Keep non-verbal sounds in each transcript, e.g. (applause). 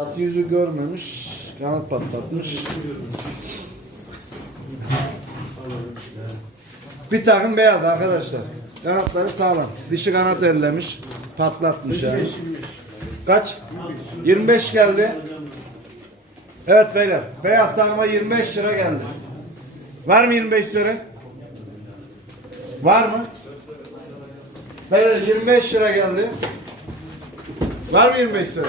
Atı yüzü görmemiş, kanat patlatmış. Bir takım beyaz arkadaşlar. Kanatları sağlam. Dişi kanat ellemiş, patlatmış yani. Kaç? 25 geldi. Evet beyler, beyaz takıma 25 lira geldi. Var mı 25 lira? Var mı? Beyler 25 lira geldi. Var mı 25 lira?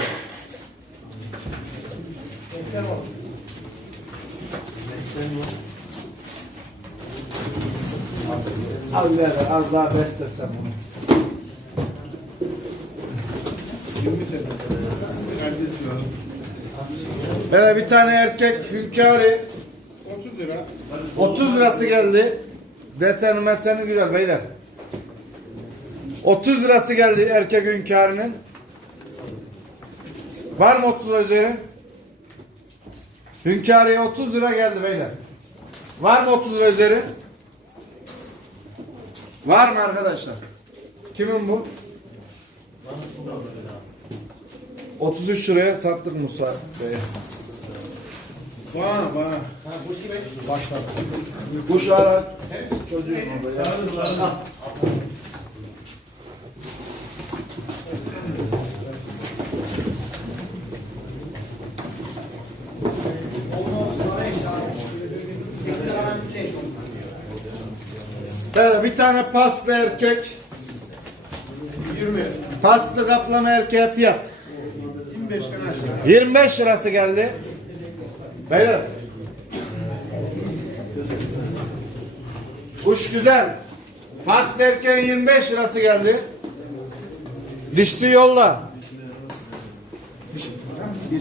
Al ver az daha beslesem bunu. Böyle bir tane erkek hünkârı 30 lira. 30 lirası geldi. Deseni meseni güzel beyler. 30 lirası geldi erkek hünkârının. Var mı 30 lira üzeri? Hünkârıya 30 lira geldi beyler. Var mı 30 lira üzeri? Var mı arkadaşlar? Kimin bu? 33 liraya sattık Musa Bey'e. Bana bana. Kuş ara. Çocuğum orada ya. Böyle bir tane paslı erkek, 20. paslı kaplama erkeğe fiyat. 25 tane aşağı. 25 lirası geldi. Beyler. Kuş güzel. Pas derken 25 lirası geldi. Dişli yolla.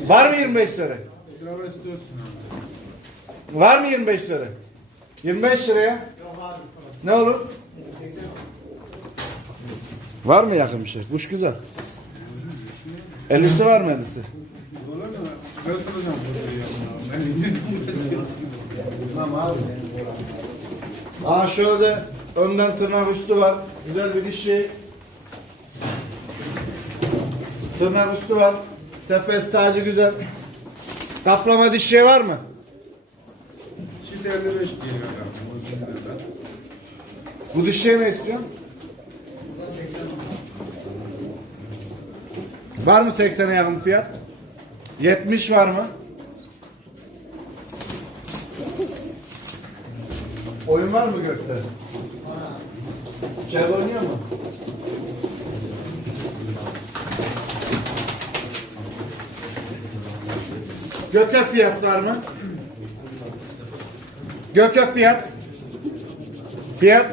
Var mı 25 lira? Lira. Var mı 25 lira? 25 liraya. Ne olur? Var mı yakın bir şey? Kuş güzel. 50'si var mı 50'si? Olur mu? Ben soracağım burayı ya. Ben bilmiyorum. Tamam abi. Aa şöyle de önden tırnak üstü var. Güzel bir dişi. Tırnak üstü var. Tepesi tacı güzel. Kaplama dişi var mı? Şimdi 55 diyor adam. O şimdi de. Bu dişiye ne istiyorsun? Var mı 80'e yakın fiyat? 70 var mı? Oyun var mı gökte? İçeride oynuyor mu? Göke fiyat var mı? Göke fiyat? Fiyat?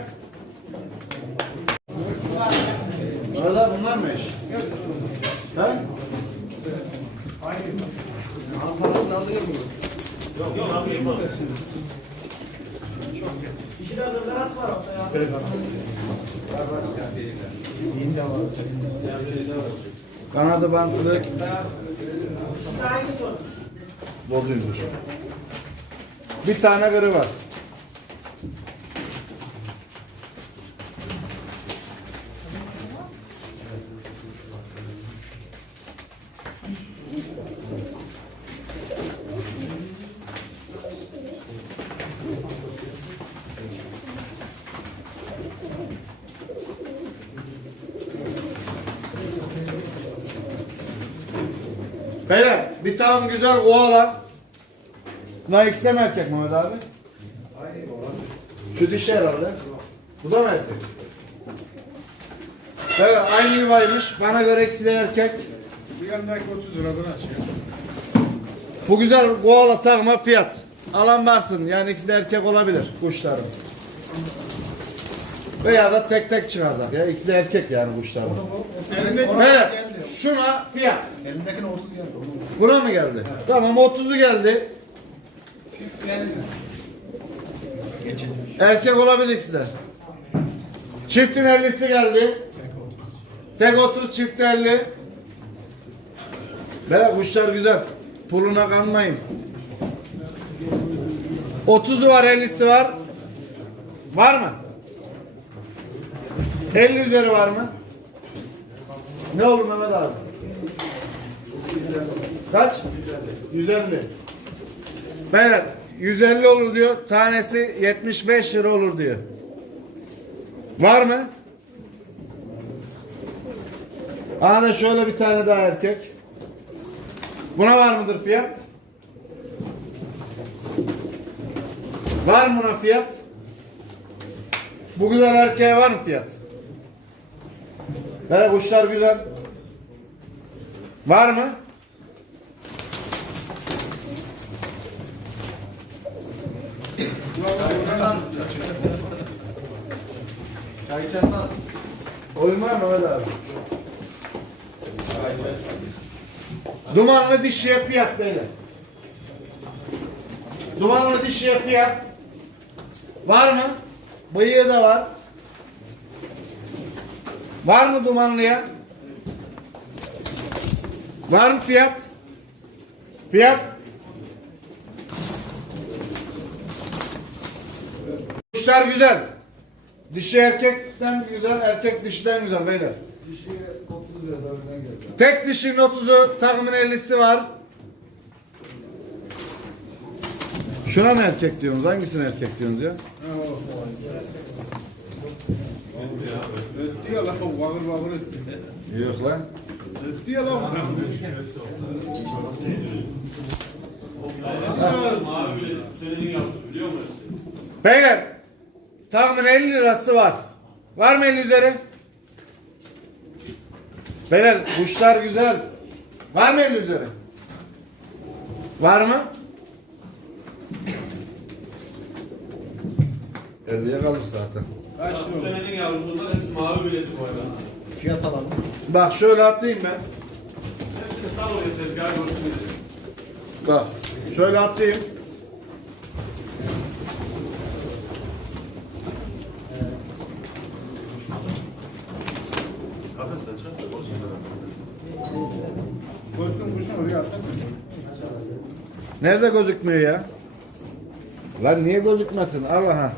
Arada bunlar mı eş? He? Parasını alıyor mu? Kanadı bantlı. Doluymuş. Bir tane gırı var. Tane güzel oğlan. Bunlar ikisi de mi erkek Mehmet abi? Şu dişi herhalde. Bu da mı erkek? Beyler aynı yuvaymış. Bana göre ikisi de erkek. Bir yandaki 30 liradan açıyor. Bu güzel koala takma fiyat. Alan baksın yani ikisi de erkek olabilir kuşların. Veya da tek tek çıkaracak ya ikisi de erkek yani kuşların. Evet şuna fiyat. Elindekinin orası geldi. Buna mı geldi? Tamam 30'u geldi. Geçin. Erkek olabilir ikisi de. Çiftin 50'si geldi. Tek 30 çift 50. Böyle kuşlar güzel. Puluna kanmayın. 30'u var 50'si var. Var mı? 50 üzeri var mı? Ne olur Mehmet abi? Kaç? 150. Beyler 150 olur diyor. Tanesi 75 lira olur diyor. Var mı? Aha şöyle bir tane daha erkek. Buna var mıdır fiyat? Var mı buna fiyat? Bu güzel erkeğe var mı fiyat? Böyle kuşlar güzel. Var mı? Çayçandan. Mı öyle abi? Dumanlı dişiye fiyat beyler. Dumanlı dişiye fiyat. Var mı? Bıyığı da var. Var mı dumanlıya? Var mı fiyat? Fiyat? Kuşlar güzel. Dişi erkekten güzel, erkek dişiden güzel beyler. Dişi 30 liradan önden geldi. Tek dişinin 30'u, takımın 50'si var. Şuna mı erkek diyorsunuz? Hangisine erkek diyorsunuz ya? Öttü ya lan vagır vagır öttü. Yok lan. Öttü ya lan. Beyler, takımın 50 lirası var. Var mı 50 üzeri? Beyler, kuşlar güzel. Var mı 50 üzeri? Var mı? 50'ye kalır zaten. Kaç Bu lira? senenin yavrusundan hepsi mavi bilezik oylar. Fiyat alalım. Bak şöyle atayım ben. Hepsini sal oraya tezgahı görsün diye. Bak, şöyle atayım. Da kuşun oraya. Nerede gözükmüyor ya? Lan niye gözükmesin? Al ha.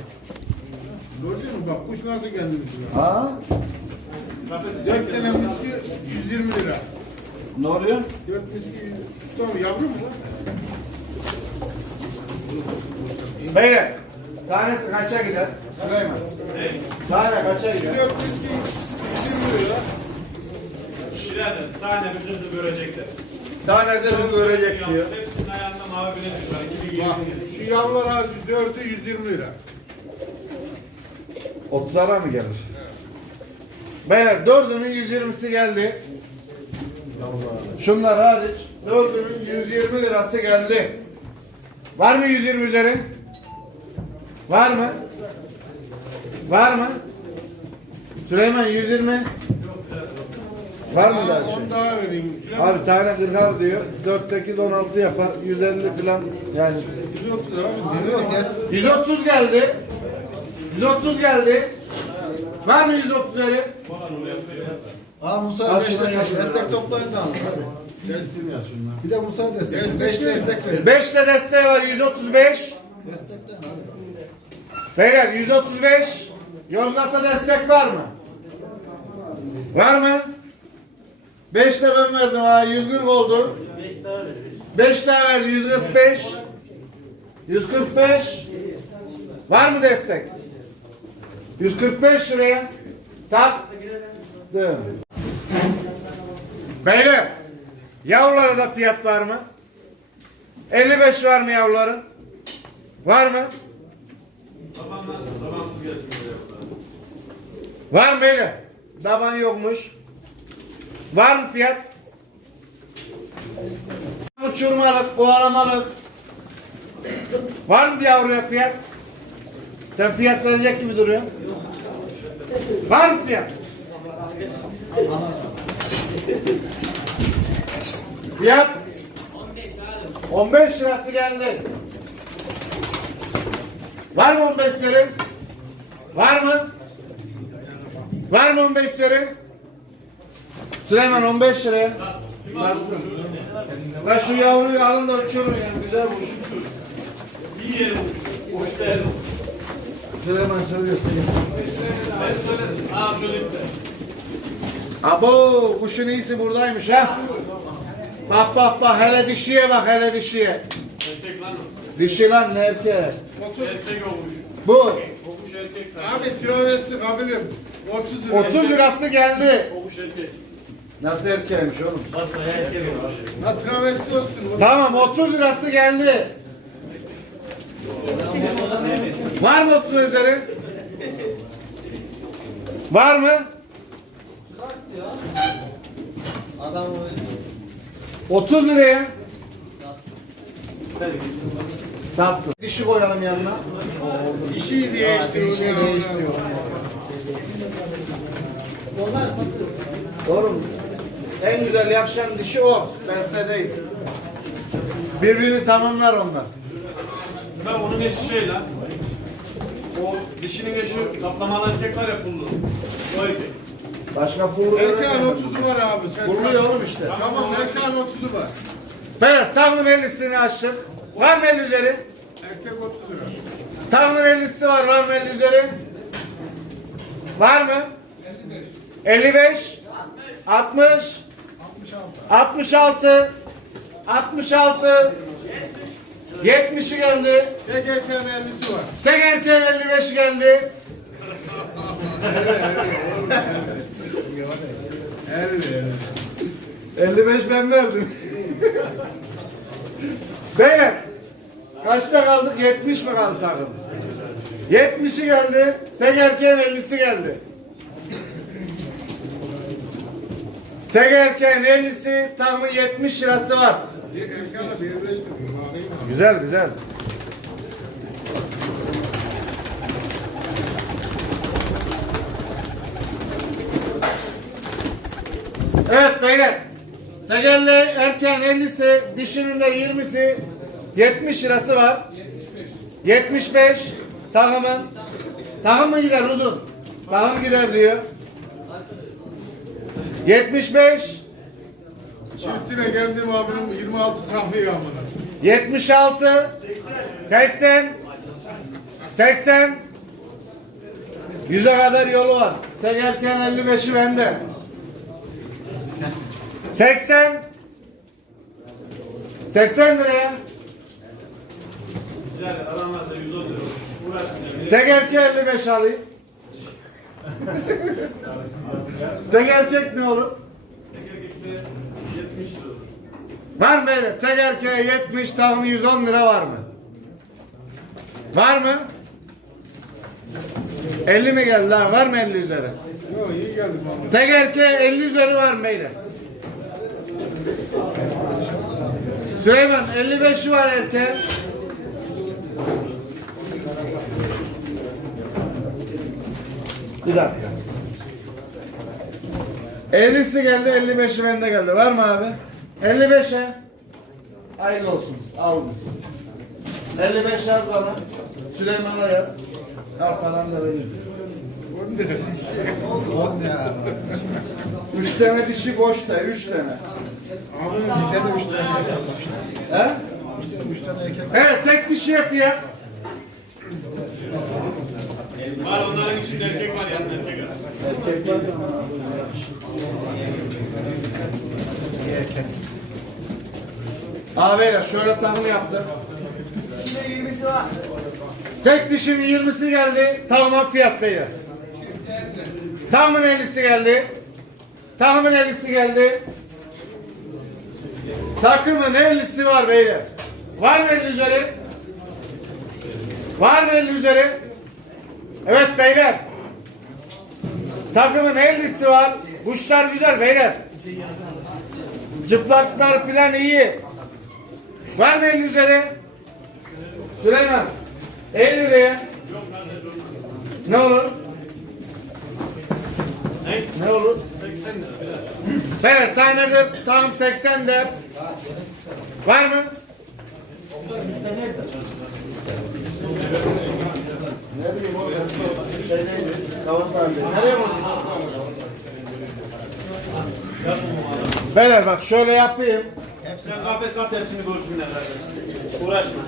Gördün mü bak kuş nasıl geldi. Ha? Dört tane miski 120 lira. Ne oluyor? Dört miski Tamam yavru mu? Beyler, tanesi kaça gider? Süleyman. Tane kaça gider? Dört miski 120 lira. Şile'de tane bir kızı görecekler. Tane kırın görecek diyor. Hepsinin ayağında mavi bilezik var. Bak şu yavrular harcı dördü 120 lira. 30'lara mı gelir? Beyler dördünün 120'si geldi. Şunlar hariç dördünün 120 lirası geldi. Var mı 120 üzeri? Var mı? Var mı? Süleyman 120. Var mı daha bir şey? On daha vereyim. Abi tane 40'ar diyor. 4 8 16 yapar. 150 falan yani 130 abi. 130 geldi. 130 geldi. Var mı 130 üzeri? Aa Musa Al 5 şuradan destek, destek toplayın da alın hadi. Destim ya şunlar. Bir de Musa destek. Destek 5 mi? destek verin. 5 de desteği var 135. Destekten hadi. Beyler 135. Yozgat'a destek var mı? Var mı? 5 de ben verdim ha 140 oldu. 5 daha verdi 145. 145. Var mı destek? 145 liraya. Sattım. Beyler yavrulara da fiyat var mı? 55 var mı yavruların? Var mı? Var mı beyler? Daban yokmuş. Var mı fiyat? Uçurmalık, kovalamalık. Var mı yavruya fiyat? Sen fiyat verecek gibi duruyor. Var mı fiyat? Fiyat? 15 lirası geldi. Var mı 15 lira? Var mı? Var mı 15 lira? Süleyman 15 liraya. Satsın. Lan şu yavruyu alın da uçurun ya. Güzel kuş. Bir yeri uç. Uç değerli. Süleyman söylüyorsun. Ben söyledim. Aa şöyle. Abo kuşun iyisi buradaymış ha. Bak bak bak hele dişiye bak hele dişiye. Erkek lan o. Dişi lan ne erkeği? Erkek olmuş. Bu. Olmuş erkek lan. Abi travesti kabilim. 30 lira. 30 lirası geldi. Olmuş erkek. Nasıl erkeğmiş oğlum? Basmaya erkek olmuş. Ha travesti olsun. Tamam 30 lirası geldi. Var mı 30 üzeri? Var mı? Adam 30 liraya. Sattı. Dişi koyalım yanına. İşi diye işte. Dişi değiştiriyor. Oğlum en güzel yakışan dişi o. Ben size değil. Birbirini tamamlar onlar. Ben onun eşi şey lan. O dişinin eşi kaplamalı erkek var ya pullu. O erkek. Başka pullu Erkan 30'u var abi. Sen Pulluyor oğlum işte. Tamam Erkan 30'u var. Evet tamın 50'sini açtık. Var mı 50 üzeri? Erkek 30 lira. Tamın 50'si var. Var mı 50 üzeri? Var mı? 55 60 66 66 70'i geldi. Tek Erkan 50'si var. Tek erkeğin 55 geldi. Evet. 55 ben verdim. Beyler kaçta kaldık? 70 mi kaldı takım? 70'i geldi. Tek erkeğin 50'si geldi. Tek erkeğin 50'si takımın 70 lirası var. Erkan'la birleştirdim. Güzel güzel. Evet beyler. Tekerle erken 50'si, dişinin de 20'si, 70 lirası var. 75 takımın. Takım mı gider uzun? Takım gider diyor. 75 Çiftine geldim abinin 26 tahliye amına. 76 80 80 100'e kadar yolu var. Tek erken 55'i bende. 80 80 liraya Güzel adamlar da 110 lira. Tek erkeğe 55 alayım. (laughs) tek erkek ne olur? Tek erkekte 70 lira. olur. Var mı öyle? Tek erkeğe 70 tahmini 110 lira var mı? Var mı? 50 mi geldi lan? Var mı 50 üzeri? Yo iyi geldim amına. Tek erkeğe 50 üzeri var mı beyler? Süleyman 55'i var erkeğe. Bir dakika. 50'si geldi 55'i bende geldi. Var mı abi? 55'e. Hayırlı olsun. Aldım. 55 yaz bana. Süleyman'a yaz. Al kalan da benim. O ne? On ne abi? Üç tane dişi boş da, üç tane. Abi bizde de 3 tane. He? Erkek. Evet, tek dişi yapıyor. Var onların içinde erkek var yanında erkek var. Erkek var da. Ağabeyler şöyle tahmin yaptık. Tek dişinin 20'si geldi. Tamam fiyat beyler. Tamın 50'si geldi. Tamın 50'si geldi. Takımın 50'si var beyler. Var mı 50 üzeri? Var mı 50 üzeri? Evet beyler. Takımın 50'si var. Kuşlar güzel beyler. Cıplaklar filan iyi. Var mı 50 üzeri? Süleyman. 50 liraya. Ne olur? Ne? Ne olur? 80 lira. Beyler tane de tam 80 der. Var mı? Ne bileyim o şey neydi? Kavasardı. Nereye bakıyorsun? Beyler bak şöyle yapayım. Sen kafes at hepsini görsünler zaten. Uğraşma.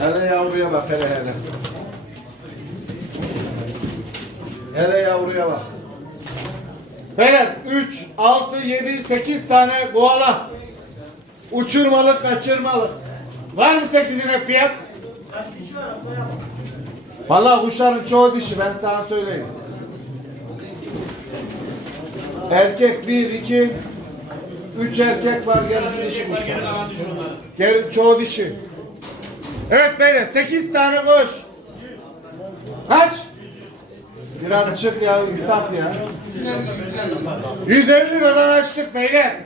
Hele yavruya bak hele hele. Hele yavruya bak. Beyler 3, 6, 7, 8 tane koala. Uçurmalı, kaçırmalı. Var mı 8'ine fiyat? Vallahi kuşların çoğu dişi ben sana söyleyeyim. Erkek 1, 2, 3 erkek var gerisi dişi kuş. Geri çoğu dişi. Evet beyler 8 tane kuş. Kaç? Biraz çık ya insaf ya. 150 liradan açtık beyler.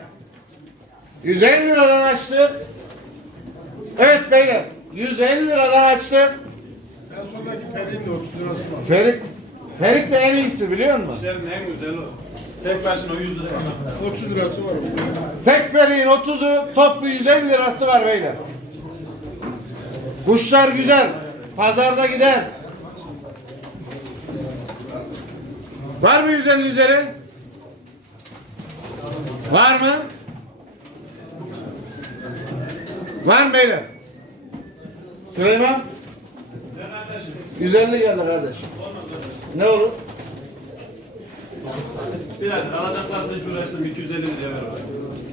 150 liradan açtık. Evet beyler. 150 liradan açtık. En sondaki Feri'nin de 30 lirası var. Ferik Ferik de en iyisi biliyor musun? İşlerin en güzeli o. Tek başına o 100 lira. 30 lirası var. Tek Ferik'in 30'u toplu 150 lirası var beyler. Kuşlar güzel. Pazarda gider. Var mı 150 üzeri? Var mı? Var mı beyler? Süleyman? 150 geldi kardeşim. Ne olur? Bir dakika alacaklarsa hiç uğraştım 250 liraya ver.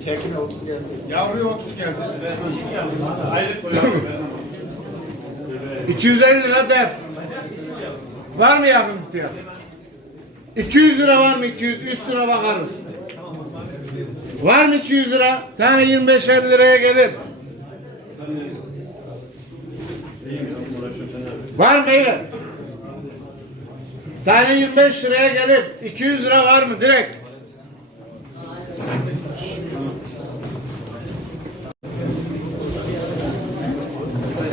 Tekine 30 geldi. Yavruya 30 geldi. Aylık koyuyorum. 250 lira der. Var mı yakın fiyat? 200 lira var mı? 200 üstüne bakarız. Var mı 200 lira? Tane 25-50 liraya gelir. Var mı beyler? Tane 25 liraya gelir. 200 lira var mı direkt?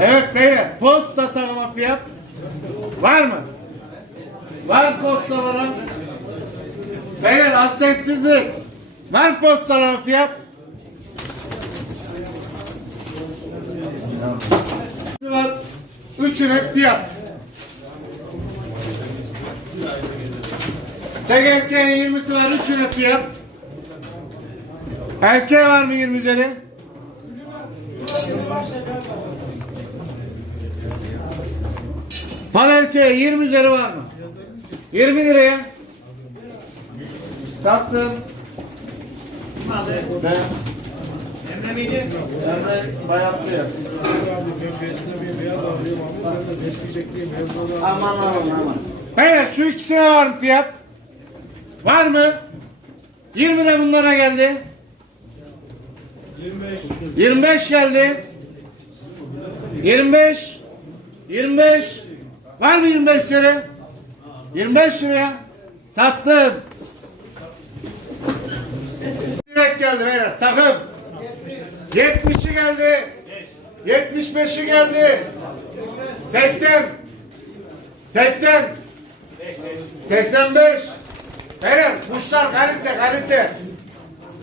Evet beyler posta takıma fiyat var mı? Var postalara. Beyler hasretsizlik. Var postalara fiyat. Var. Üçüne fiyat. Tek erkeğin 20'si var. Üçüne fiyat. Erkeğe var mı 20 üzeri? Para erkeğe 20 üzeri var mı? 20 liraya. Tatlım. Ben. Miydi? Emre bayatlı ya. Abi ben beslemeyi beyaz alıyorum ama ben de besleyecekliyim. Hem Aman aman aman. Beyler şu ikisine var mı fiyat? Var mı? 20 de bunlara geldi. 25. 25 geldi. 25. 25. Var mı 25 lira? 25 liraya. Sattım. Direkt geldi beyler takım. 70'i geldi. 75'i geldi. 80. 80 85 Beyler kuşlar kalite kalite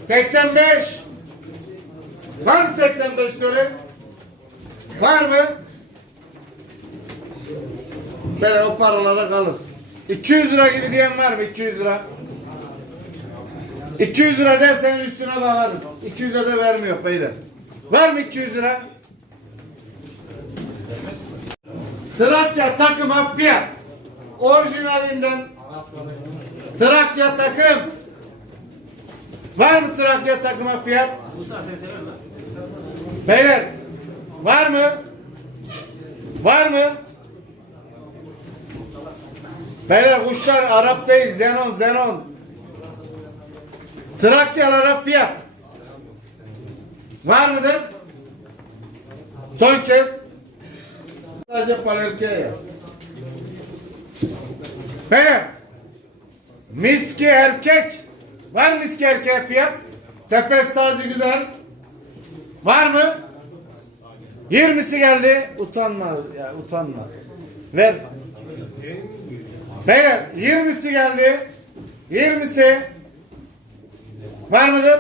85 Var mı 85 söyle Var mı? Beyler o paralara kalır 200 lira gibi diyen var mı 200 lira 200 lira derseniz üstüne bakarız 200 lira da vermiyor beyler Var mı 200 lira? Trakya takıma fiyat. Orijinalinden Trakya takım. Var mı Trakya takıma fiyat? Beyler var mı? Var mı? Beyler kuşlar Arap değil Zenon Zenon. Trakyalara fiyat. Var mıdır? Son kez Sadece paralelke ya. Beyler. Miski erkek. Var miski erkek fiyat? Tepesi sadece güzel. Var mı? 20'si geldi. Utanma ya utanma. Ver. Beyler 20'si geldi. 20'si. Var mıdır?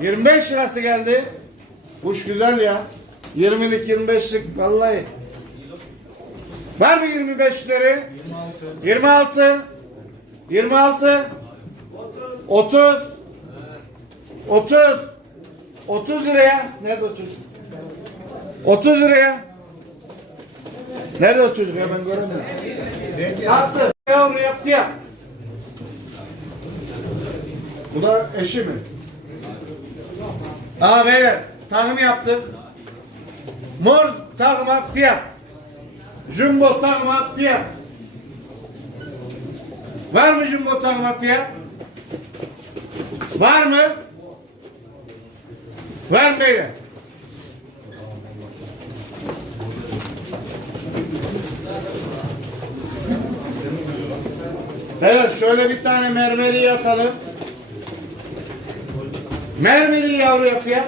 25 lirası geldi. Kuş güzel ya. 20'lik 25'lik vallahi. Var mı 25'leri? 26. 26. 30. 30. 30 liraya. Nerede 30? 30 liraya. Nerede o çocuk ya ben göremiyorum. Attı. Yavru yaptı ya. Bu da eşi mi? Aa beyler takım yaptık. Mor takıma fiyat. Jumbo takıma fiyat. Var mı jumbo takıma fiyat? Var mı? Var mı beyler? Evet şöyle bir tane mermeri atalım. Mermeri yavru yapıyor.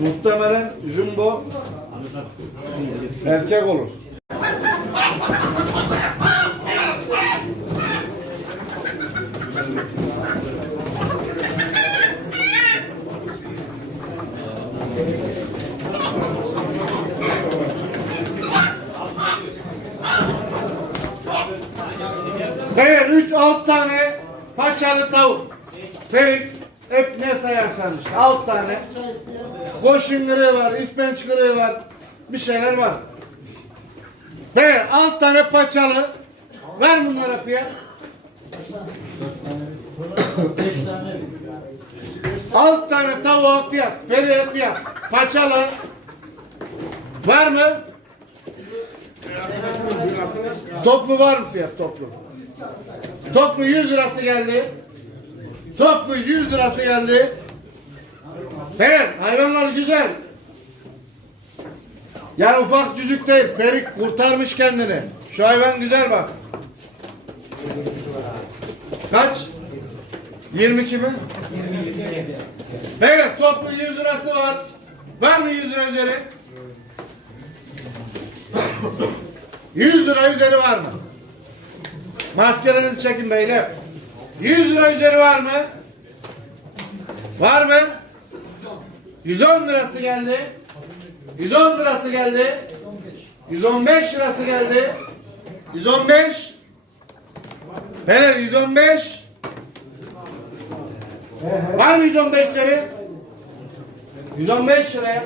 Muhtemelen jumbo erkek olur. Evet, üç alt tane paçalı tavuk. Ferik, hep ne sayarsan işte, alt tane. Koşun kırığı var, ispenç kırığı var, bir şeyler var. Evet, alt tane paçalı. Ver bunlara fiyat. alt tane tavuğa fiyat, feriye fiyat, paçalı. Var mı? Toplu var mı fiyat toplu? Toplu 100 lirası geldi. Toplu 100 lirası geldi. Evet hayvanlar güzel. Yani ufak cücük değil. Ferik kurtarmış kendini. Şu hayvan güzel bak. Kaç? 22 mi? Evet toplu 100 lirası var. Var mı 100 lira üzeri? 100 lira üzeri var mı? Maskelerinizi çekin beyler. 100 lira üzeri var mı? Var mı? 110 lirası geldi. 110 lirası geldi. 115 lirası geldi. 115. Beyler 115. Var mı 115 lira? 115 liraya.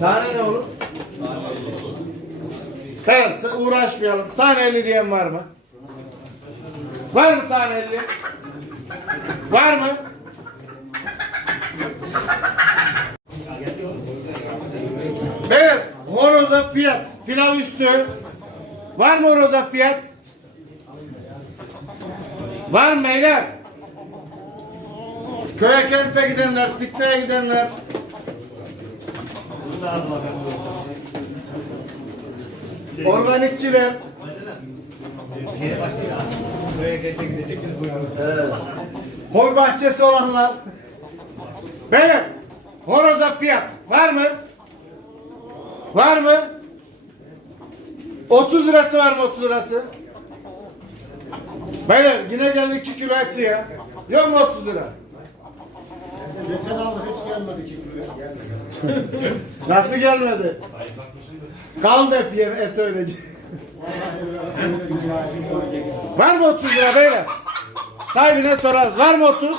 Tane ne olur? Evet uğraşmayalım. Taneli diyen var mı? Var mı taneli? Var mı? Evet, horoza fiyat, pilav üstü. Var mı horoza fiyat? Var mı beyler? Köye kente gidenler, pikniğe gidenler. Organikçiler. Koy bahçesi olanlar. Benim. Horoza fiyat. Var mı? Var mı? 30 lirası var mı 30 lirası? Beyler yine geldi 2 kilo et ya. Yok mu 30 lira? Geçen aldık hiç gelmedi ki buraya. Nasıl gelmedi? Kaldı hep yem et öylece. Var mı 30 lira beyler? Sahibine sorarız. Var mı 30?